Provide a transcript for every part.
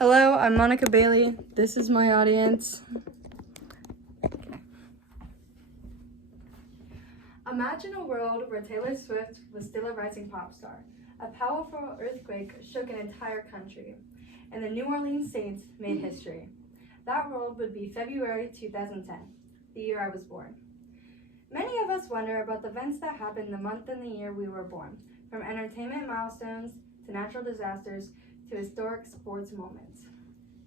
Hello, I'm Monica Bailey. This is my audience. Imagine a world where Taylor Swift was still a rising pop star. A powerful earthquake shook an entire country, and the New Orleans Saints made history. That world would be February 2010, the year I was born. Many of us wonder about the events that happened the month and the year we were born, from entertainment milestones to natural disasters to historic sports moments.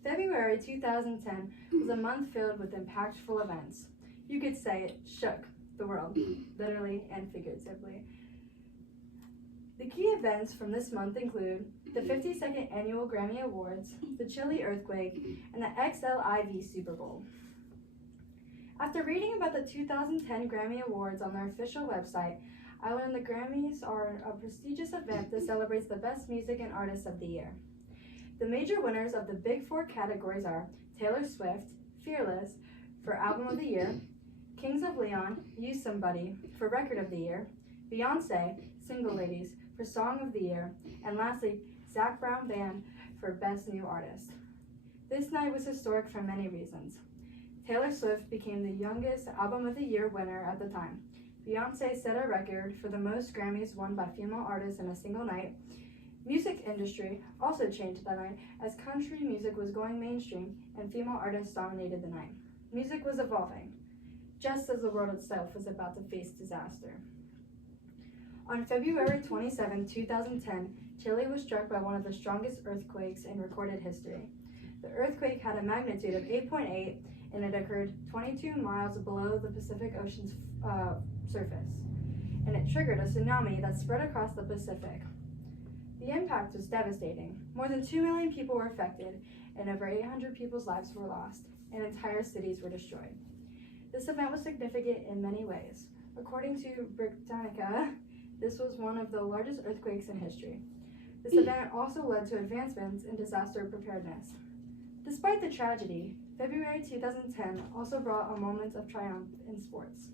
February 2010 was a month filled with impactful events. You could say it shook the world, literally and figuratively. The key events from this month include the 52nd Annual Grammy Awards, the Chile earthquake, and the XLIV Super Bowl. After reading about the 2010 Grammy Awards on their official website, I learned the Grammys are a prestigious event that celebrates the best music and artists of the year. The major winners of the big four categories are Taylor Swift, Fearless, for Album of the Year, Kings of Leon, You Somebody, for Record of the Year, Beyonce, Single Ladies, for Song of the Year, and lastly, Zac Brown Band for Best New Artist. This night was historic for many reasons. Taylor Swift became the youngest Album of the Year winner at the time. Beyonce set a record for the most Grammys won by female artists in a single night. Music industry also changed that night as country music was going mainstream and female artists dominated the night. Music was evolving, just as the world itself was about to face disaster. On February 27, 2010, Chile was struck by one of the strongest earthquakes in recorded history. The earthquake had a magnitude of 8.8 and it occurred 22 miles below the Pacific Ocean's surface, and it triggered a tsunami that spread across the Pacific. The impact was devastating. More than 2 million people were affected, and over 800 people's lives were lost, and entire cities were destroyed. This event was significant in many ways. According to Britannica, this was one of the largest earthquakes in history. This event also led to advancements in disaster preparedness. Despite the tragedy, February 2010 also brought a moment of triumph in sports.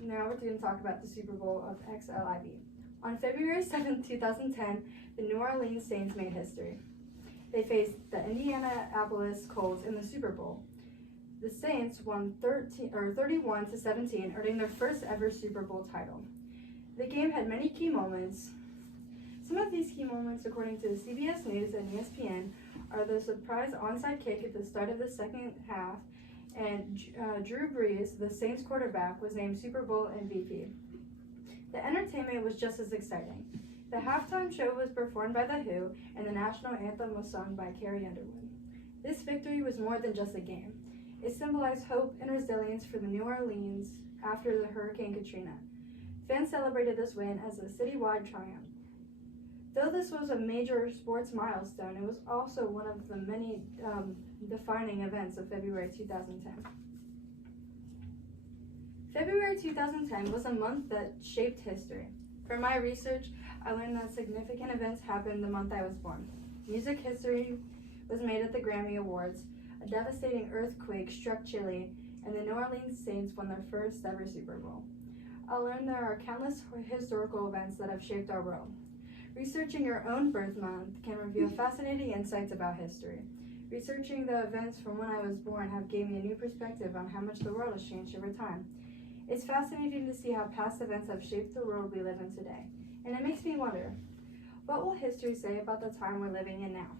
Now we're going to talk about the Super Bowl of XLIV. On February 7, 2010, the New Orleans Saints made history. They faced the Indianapolis Colts in the Super Bowl. The Saints won 31-17, earning their first ever Super Bowl title. The game had many key moments. Some of these key moments, according to CBS News and ESPN, are the surprise onside kick at the start of the second half, and Drew Brees, the Saints quarterback, was named Super Bowl MVP. The entertainment was just as exciting. The halftime show was performed by The Who, and the national anthem was sung by Carrie Underwood. This victory was more than just a game. It symbolized hope and resilience for the New Orleans after the Hurricane Katrina. Fans celebrated this win as a citywide triumph. Though this was a major sports milestone, it was also one of the many defining events of February 2010. February 2010 was a month that shaped history. From my research, I learned that significant events happened the month I was born. Music history was made at the Grammy Awards, a devastating earthquake struck Chile, and the New Orleans Saints won their first ever Super Bowl. I learned there are countless historical events that have shaped our world. Researching your own birth month can reveal fascinating insights about history. Researching the events from when I was born have gave me a new perspective on how much the world has changed over time. It's fascinating to see how past events have shaped the world we live in today, and it makes me wonder, what will history say about the time we're living in now?